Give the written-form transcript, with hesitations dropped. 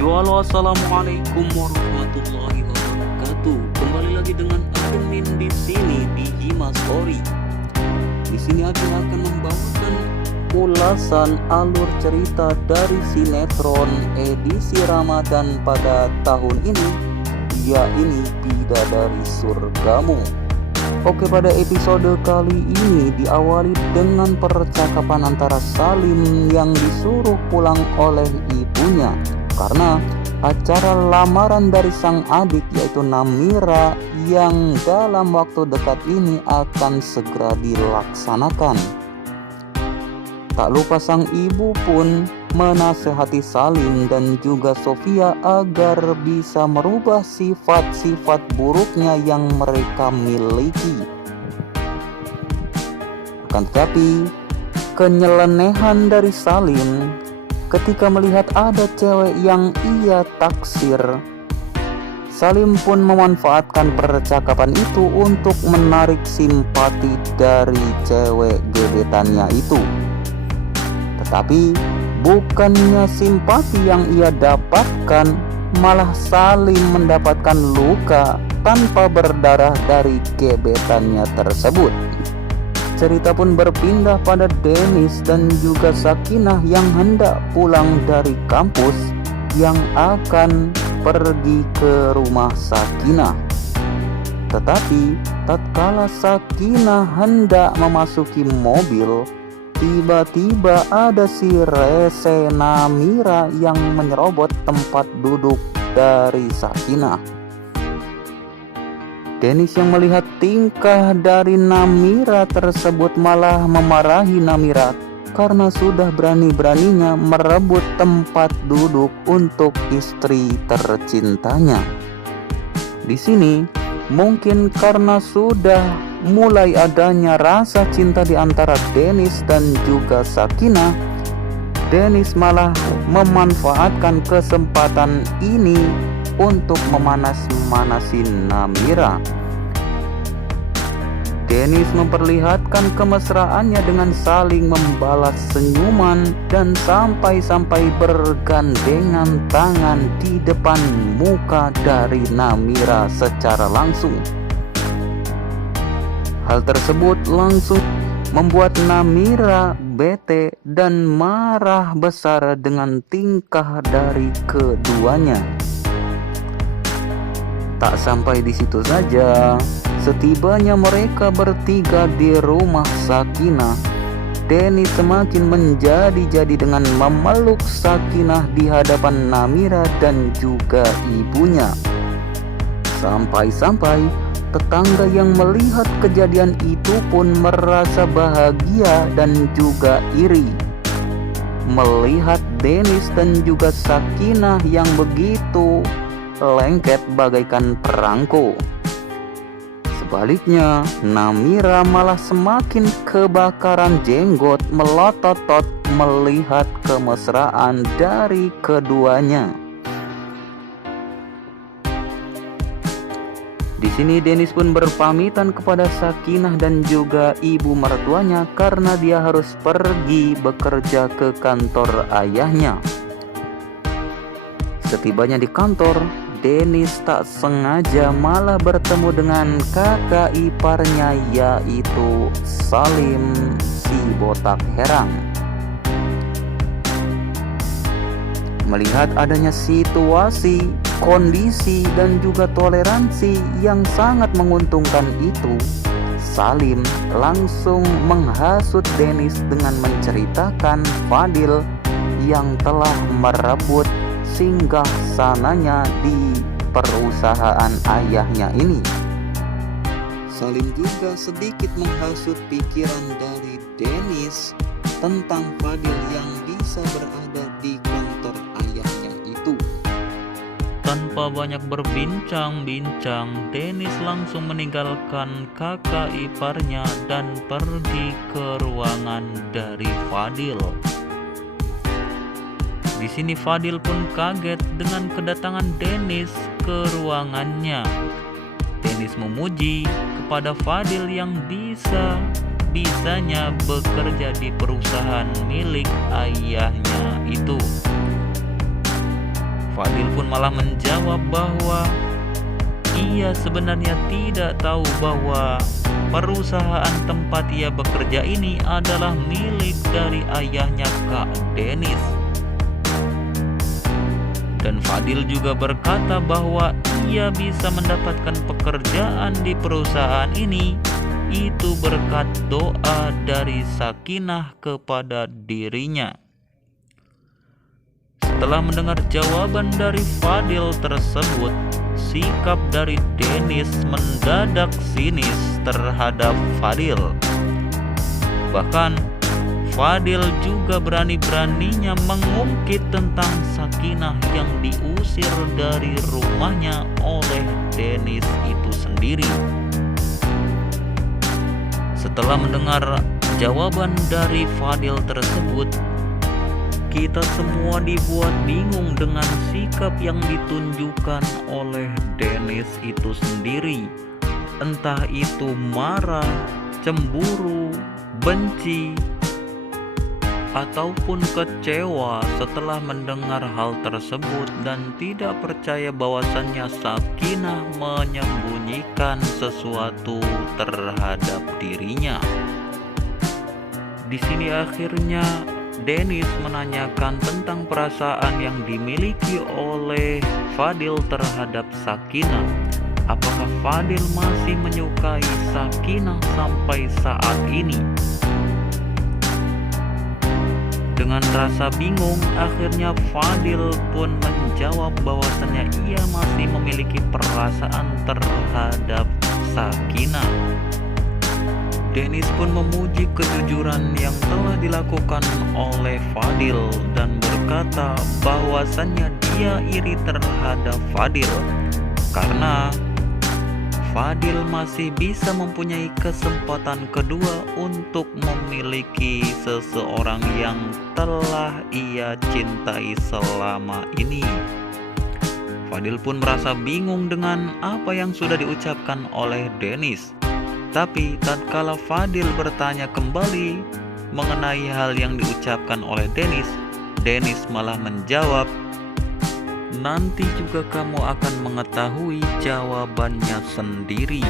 Yo halo, assalamualaikum warahmatullahi wabarakatuh. Kembali lagi dengan admin di sini di Hima Story. Di sini admin akan membawakan ulasan alur cerita dari sinetron edisi Ramadan pada tahun ini, yaitu Bidadari Surgamu. Oke, pada episode kali ini diawali dengan percakapan antara Salim yang disuruh pulang oleh ibunya karena acara lamaran dari sang adik yaitu Namira yang dalam waktu dekat ini akan segera dilaksanakan. Tak lupa sang ibu pun menasehati Salim dan juga Sofia agar bisa merubah sifat-sifat buruknya yang mereka miliki. Akan tetapi, kenyelenehan dari Salim ketika melihat ada cewek yang ia taksir. Salim pun memanfaatkan percakapan itu untuk menarik simpati dari cewek gebetannya itu. Tetapi bukannya simpati yang ia dapatkan, malah Salim mendapatkan luka tanpa berdarah dari gebetannya tersebut. Cerita pun berpindah pada Dennis dan juga Sakinah yang hendak pulang dari kampus yang akan pergi ke rumah Sakinah. Tetapi tatkala Sakinah hendak memasuki mobil, tiba-tiba ada si rese Namira yang menyerobot tempat duduk dari Sakinah. Dennis yang melihat tingkah dari Namira tersebut malah memarahi Namira karena sudah berani-beraninya merebut tempat duduk untuk istri tercintanya. Di sini mungkin karena sudah mulai adanya rasa cinta di antara Dennis dan juga Sakinah, Dennis malah memanfaatkan kesempatan ini untuk memanas-manasi Namira. Dennis memperlihatkan kemesraannya dengan saling membalas senyuman dan sampai-sampai bergandengan tangan di depan muka dari Namira secara langsung. Hal tersebut langsung membuat Namira bete dan marah besar dengan tingkah dari keduanya. Tak sampai di situ saja, setibanya mereka bertiga di rumah Sakinah, Dennis semakin menjadi-jadi dengan memeluk Sakinah di hadapan Namira dan juga ibunya. Sampai-sampai tetangga yang melihat kejadian itu pun merasa bahagia dan juga iri melihat Dennis dan juga Sakinah yang begitu lengket bagaikan perangko. Sebaliknya, Namira malah semakin kebakaran jenggot melotot-tot melihat kemesraan dari keduanya. Di sini Dennis pun berpamitan kepada Sakinah dan juga ibu mertuanya karena dia harus pergi bekerja ke kantor ayahnya. Setibanya di kantor, Dennis tak sengaja malah bertemu dengan kakak iparnya yaitu Salim si botak herang. Melihat adanya situasi, kondisi dan juga toleransi yang sangat menguntungkan itu, Salim langsung menghasut Dennis dengan menceritakan Fadil yang telah merebut singgah sananya di perusahaan ayahnya ini. Salim juga sedikit menghasut pikiran dari Dennis tentang Fadil yang bisa berada di kantor ayahnya itu. Tanpa banyak berbincang-bincang, Dennis langsung meninggalkan kakak iparnya dan pergi ke ruangan dari Fadil. Di sini Fadil pun kaget dengan kedatangan Dennis ke ruangannya. Dennis memuji kepada Fadil yang bisanya bekerja di perusahaan milik ayahnya itu. Fadil pun malah menjawab bahwa ia sebenarnya tidak tahu bahwa perusahaan tempat ia bekerja ini adalah milik dari ayahnya Kak Dennis. Dan Fadil juga berkata bahwa ia bisa mendapatkan pekerjaan di perusahaan ini itu berkat doa dari Sakinah kepada dirinya. Setelah mendengar jawaban dari Fadil tersebut, sikap dari Dennis mendadak sinis terhadap Fadil. Bahkan Fadil juga berani-beraninya mengungkit tentang Sakinah yang diusir dari rumahnya oleh Dennis itu sendiri. Setelah mendengar jawaban dari Fadil tersebut, kita semua dibuat bingung dengan sikap yang ditunjukkan oleh Dennis itu sendiri. Entah itu marah, cemburu, benci, ataupun kecewa setelah mendengar hal tersebut dan tidak percaya bahwasannya Sakinah menyembunyikan sesuatu terhadap dirinya. Di sini akhirnya Dennis menanyakan tentang perasaan yang dimiliki oleh Fadil terhadap Sakinah. Apakah Fadil masih menyukai Sakinah sampai saat ini? Dengan rasa bingung, akhirnya Fadil pun menjawab bahwasannya ia masih memiliki perasaan terhadap Sakinah. Dennis pun memuji kejujuran yang telah dilakukan oleh Fadil dan berkata bahwasannya dia iri terhadap Fadil karena Fadil masih bisa mempunyai kesempatan kedua untuk memiliki seseorang yang telah ia cintai selama ini. Fadil pun merasa bingung dengan apa yang sudah diucapkan oleh Dennis. Tapi tatkala Fadil bertanya kembali mengenai hal yang diucapkan oleh Dennis, Dennis malah menjawab, "Nanti juga kamu akan mengetahui jawabannya sendiri."